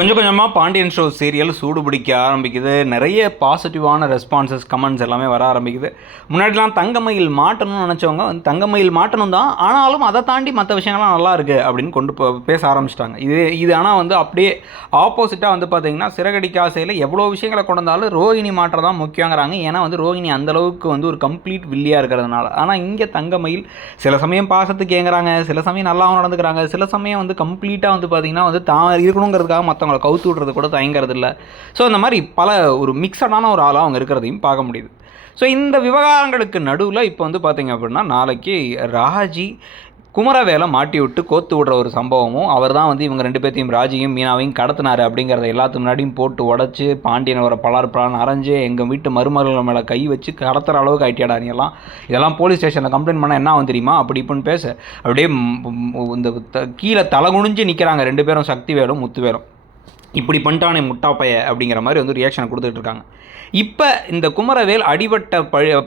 கொஞ்சம் கொஞ்சமாக Pandian show serial சூடு பிடிக்க ஆரம்பிக்குது. நிறைய பாசிட்டிவான ரெஸ்பான்சஸ், கமெண்ட்ஸ் எல்லாமே வர ஆரம்பிக்குது. முன்னாடிலாம் தங்கமயில் மாட்டணும்னு நினச்சவங்க தங்கமயில் மாட்டணும் தான், ஆனாலும் அதை தாண்டி மற்ற விஷயங்கள்லாம் நல்லா இருக்குது அப்படின்னு கொண்டு பேச ஆரம்பிச்சிட்டாங்க. இது ஆனால் அப்படியே ஆப்போசிட்டாக பார்த்தீங்கன்னா, சிறகடிக்க ஆசையில் எவ்வளோ விஷயங்களை கொண்டு வந்தாலும் ரோஹிணி மாற்றம் தான் முக்கியங்கிறாங்க. ஏன்னா ரோஹிணி அந்தளவுக்கு ஒரு கம்ப்ளீட் வில்லியாக இருக்கிறதுனால. ஆனால் இங்கே தங்கமயில் சில சமயம் பாசத்துக்கு ஏங்குறாங்க, சில சமயம் நல்லாவும் நடந்துக்கிறாங்க, சில சமயம் கம்ப்ளீட்டாக பார்த்தீங்கன்னா தான் இருக்கணுங்கிறதுக்காக மற்றவங்களை கவுத்து விட்றது கூட தயங்கிறது இல்லை. ஸோ இந்த மாதிரி பல ஒரு மிக்சடான ஒரு ஆளாக அவங்க இருக்கிறதையும் பார்க்க முடியுது. ஸோ இந்த விவகாரங்களுக்கு நடுவில் இப்போ பார்த்திங்க அப்படின்னா, நாளைக்கு ராஜி குமரவேலை மாட்டி விட்டு கோத்து விடுற ஒரு சம்பவமும், அவர் தான் இவங்க ரெண்டு பேர்த்தையும் ராஜியும் மீனாவையும் கடத்தினார் அப்படிங்கிறத எல்லாத்துக்கு முன்னாடியும் போட்டு உடச்சி பாண்டியன் ஒரு பலார் அரைஞ்சு எங்கள் வீட்டு மருமகள் மேலே கை வச்சு கடத்துகிற அளவுக்கு ஆயிட்டியாடா நீ எல்லாம், இதெல்லாம் போலீஸ் ஸ்டேஷனில் கம்ப்ளைண்ட் பண்ணால் என்ன ஆகும் தெரியுமா அப்படி இப்படின்னு பேச அப்படியே இந்த கீழே தலை குனிஞ்சு நிற்கிறாங்க ரெண்டு பேரும், சக்திவேலும் முத்துவேலும். இப்படி பண்ணிட்டானே முட்டாப்பைய அப்படிங்கிற மாதிரி ரியாக்ஷனை கொடுத்துட்டு இருக்காங்க. இப்போ இந்த குமரவேல் அடிபட்ட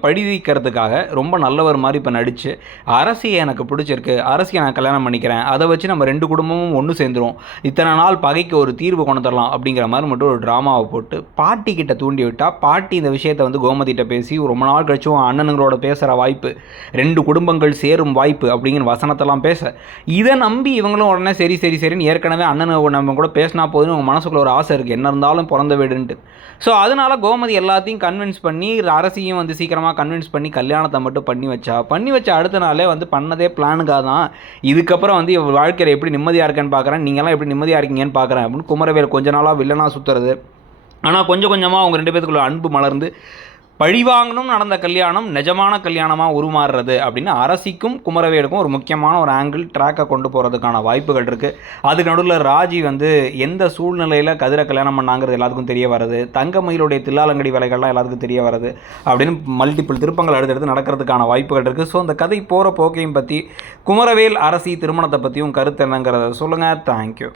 பழிதிக்கிறதுக்காக ரொம்ப நல்லவர் மாதிரி இப்போ நடித்து, அரசியை எனக்கு பிடிச்சிருக்கு, அரசியை நான் கல்யாணம் பண்ணிக்கிறேன், அதை வச்சு நம்ம ரெண்டு குடும்பமும் ஒன்று சேர்ந்துரும், இத்தனை நாள் பகைக்கு ஒரு தீர்வு கொண்டு தரலாம் அப்படிங்கிற மாதிரி மட்டும் ஒரு ட்ராமாவை போட்டு பாட்டிக்கிட்ட தூண்டி விட்டால், பாட்டி இந்த விஷயத்தை கோமதிகிட்ட பேசி ரொம்ப நாள் கழிச்சும் அண்ணனுங்களோட பேசுகிற வாய்ப்பு, ரெண்டு குடும்பங்கள் சேரும் வாய்ப்பு அப்படிங்கிற வசனத்தெல்லாம் பேச, இதை நம்பி இவங்களும் உடனே சரி சரி சரின்னு ஏற்கனவே அண்ணனை நம்ம கூட பேசினா போதுன்னு உங்கள் மனசுக்குள்ள ஒரு ஆசை இருக்குது, என்ன இருந்தாலும் பிறந்த வீடுன்ட்டு. ஸோ அதனால் கோமதி எல்லாத்தையும் கன்வின்ஸ் பண்ணி அரசியும் சீக்கிரமாக கன்வின்ஸ் பண்ணி கல்யாணத்தை மட்டும் பண்ணி வச்ச அடுத்த நாளே பண்ணதே பிளானுக்காக தான். இதுக்கப்புறம் வாழ்க்கையில் எப்படி நிம்மதியாக இருக்கேன்னு பார்க்குறேன், நீங்களாம் எப்படி நிம்மதியாக இருக்கீங்கன்னு பார்க்குறேன் அப்படின்னு குமரவேல் கொஞ்ச நாளாக வில்லனாக சுற்றுறது. ஆனால் கொஞ்சம் கொஞ்சமாக அவங்க ரெண்டு பேத்துக்குள்ள அன்பு மலர்ந்து பழிவாங்கணும் நடந்த கல்யாணம் நிஜமான கல்யாணமாக உருமாறுறது அப்படின்னு அரசிக்கும் குமரவேலுக்கும் ஒரு முக்கியமான ஒரு ஆங்கிள் ட்ராக்கை கொண்டு போகிறதுக்கான வாய்ப்புகள் இருக்குது. அதுக்கு நடுவில் ராஜி எந்த சூழ்நிலையில் கதிரை கல்யாணம் பண்ணாங்கிறது எல்லாத்துக்கும் தெரிய வருது, தங்கமயிலுடைய தில்லாலங்கடி வேலைகள்லாம் எல்லாத்துக்கும் தெரிய வருது அப்படின்னு மல்டிபிள் திருப்பங்கள் அடுத்தடுத்து நடக்கிறதுக்கான வாய்ப்புகள் இருக்குது. ஸோ அந்த கதை போகிற போக்கையும் பற்றி, குமரவேல் அரசி திருமணத்தை பற்றியும் கருத்து என்னங்கிறத சொல்லுங்கள். தேங்க்யூ.